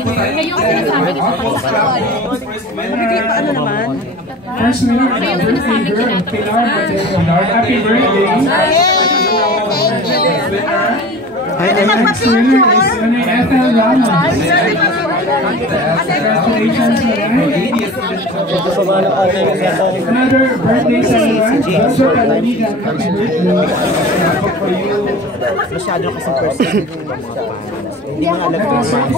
Kayo ang sinasabi niyo sa pagkakataon. Ano naman? First minute, Kayo ang sinasabi niyo na happy birthday. Pwede magpa-picture! Ethel Ramos. Congratulations. Another birthday celebration. Masyado kasing person. Hindi mo alam kung saan.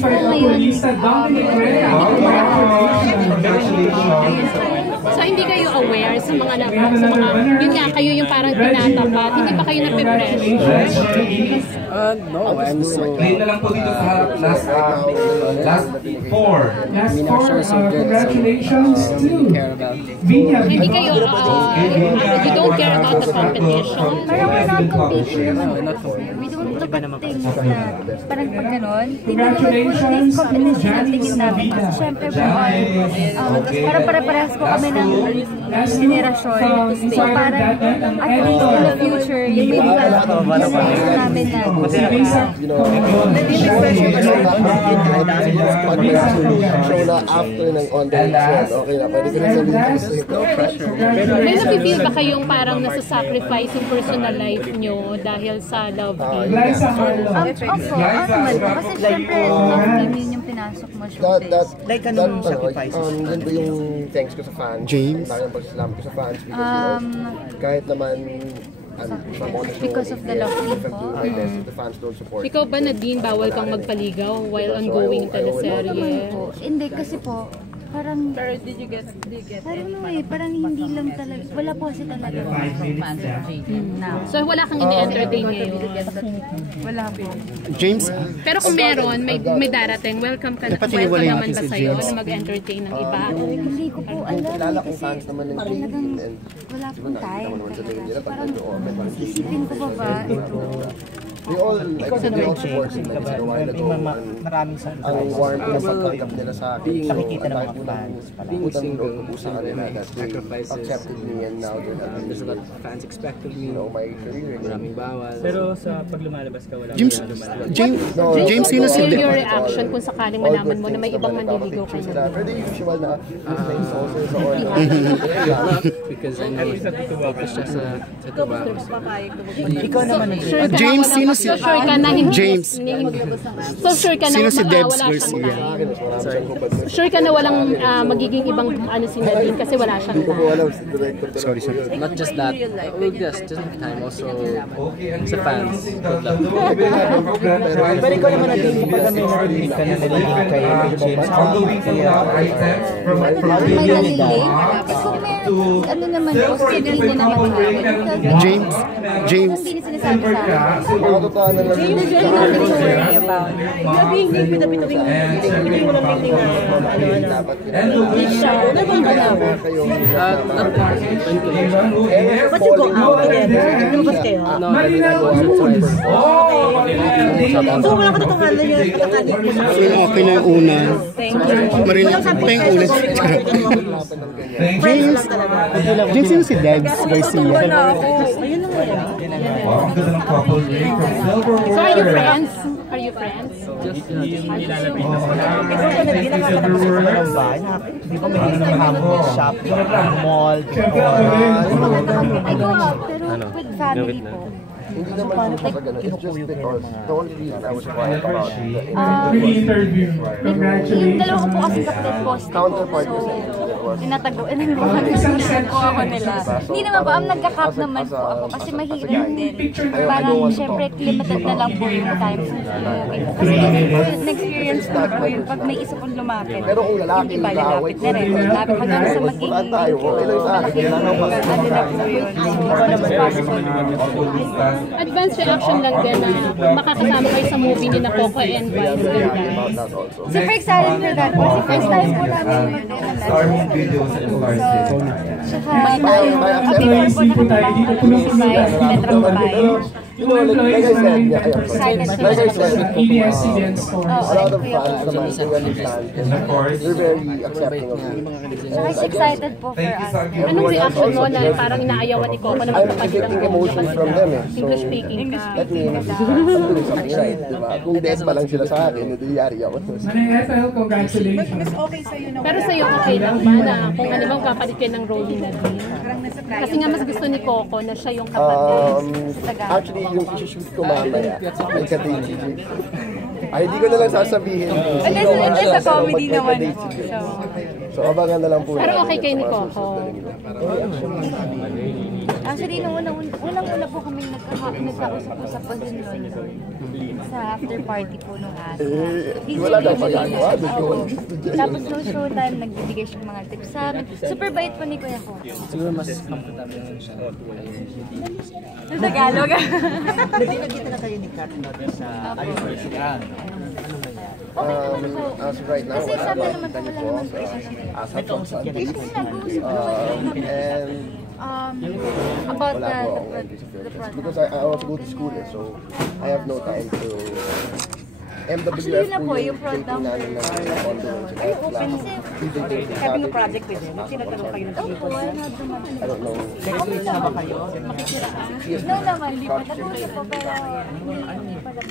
So hindi kayo aware sa mga yun nga, kayo yung parang tinatapat, hindi ba kayo nape-pressure? No, I'm so... Play na lang po dito sa last four. Last four, congratulations to Vinya. Hindi kayo, you don't care about the competition? Parang we're not competing naman. We don't look at things na parang pag gano'n. Congratulations to Tingin namin kasi syempre we're all parang pare-parehas po kami ng generasyon. So parang at least in the future, yung may namin na after ng on-demand, okay na, pwede ko na sabihin, no pressure. May napipil ba kayong parang nasa-sacrifice yung personal life nyo dahil sa love team? Opo, naman po. Kasi syempre, love team yun yung pinasok mo showbiz. Like anong sacrifices? Yun ba yung thanks ko sa fans? James? Ang pagsasalam ko sa fans because kahit naman because of the love team po. the fans don't support. Ikaw ba, Nadine, bawal kang magpaligaw while ongoing teleserye? Hindi, kasi po, parang, Did you get parang parang hindi lang talaga, wala po kasi talaga now. So wala kang ini-entertain ngayon? Wala po. James? Pero kung meron, may darating, welcome ka naman ba sa'yo na mag-entertain ng iba? Hindi ko po alam. Kilala kong fans naman ng Jane and Wala pong time. Parang isipin ko pa ba ito? they all support me like a while ago. Maraming salamat. Ang warm na pagtanggap nila sa akin. Nakikita ng mga fans. Being single, pupusa ka nila that they accepted me and now they're not There's a lot of fans expect of me. my career. Maraming bawal. Pero sa pag lumalabas ka, wala James, sino si your reaction kung sakaling malaman mo na may ibang manliligaw ka na? Pero the usual na Because I know focus siya sa trabaho. Ikaw naman James, sino si sure ka na hindi James. So sure ka na Sino si Debs wala Garcia? siyang time? Sure ka na walang magiging ibang si Nadine kasi wala siyang time? Sorry. Not just that. Well, yes, just in time. Also, sa fans. Good luck. Pero ikaw naman naging iba na may narinig ka na narinig kayo kay James. May nalilig? Kung meron, ano naman po, schedule niya naman sa akin. James. Hindi niya sinasabi sa akin. There's really nothing to worry about. You're being big with a bit of hindi mo lang thinking na hindi siya. Ano bang galawa? But you go out together? Lumabas kayo? No, I was twice. So wala ka tutong ano yung pagkakanit mo sa Okay na yung una. Thank you. Marinig pa yung una. James, sino si Debs Garcia? Wala ako. Ayun lang yan. So are you friends? Are you friends? Hindi nakakatakas sa ng bahay. Hindi ba may shop, mall, I go out, pero with family po. Hindi naman siya sa ganun. It's just because the only reason I was quiet about the Pre-interview. Yung dalawa ko po kasi captain post counterpart po. kasi Tinatago, po ako nila. Hindi naman po, nagka-cap naman po ako kasi mahirap din. Parang syempre limited na lang po yung time. Kasi na-experience ko po yung pag may isa pong lumapit. Yung iba lalapit na rin. Lalapit hanggang sa maging malaki na po yun. Advance reaction lang din na makakasama kayo sa movie ni na Coco and Vice. Super excited for that. Kasi first time po namin Videos at Saka, appear po na kami Vice, Metro Vice. You know, like I said, yeah, Excited like I said, EDS Student Store. a lot of fans naman, they understand. And they're very accepting of me. Saka excited po for us. Anong reaction mo na parang inaayawan ni Coco na I'm magpapakita projecting ng emotions from them eh. So, English speaking ka? that means I'm doing something right, di ba? Kung dead pa lang sila sa akin, hindi yari ako. Manay FL, congratulations. Pero sa'yo okay lang ba na kung ano bang kapalit kayo ng role ni Nadine? Kasi nga mas gusto ni Coco na siya yung kapatid. Actually, yung isi-shoot ko mamaya, may ka-date si Jake. Ay, hindi ko na lang sasabihin. It's a comedy naman. So, abangan na lang po. Pero okay kayo ni Coco? Actually, unang-una po kami nagkausap-usap pa din nun sa after party po nung asa. Wala daw pagkagawa. Tapos no showtime, nagbibigay siya ng mga tips sa amin. Super bait po ni Kuya Coco. Siguro mas comfortable naman siya. Sa Tagalog. Nakita na kayo ni Kat sa anniversary. As of right now, Kasi wala sabi ba? naman po, wala naman po siya. As of Sunday. Kasi nag-uusap And about wala po akong the project. because I also go to school eh, so I have no time to MWF Actually, yun na po, yung taping product. namin ng condo. Are you open having a project with them? Sinagkaroon kayo ng Opo, wala na duman. I don't know. Next week sama kayo? No naman, nag-uusap po pero hindi pa naman.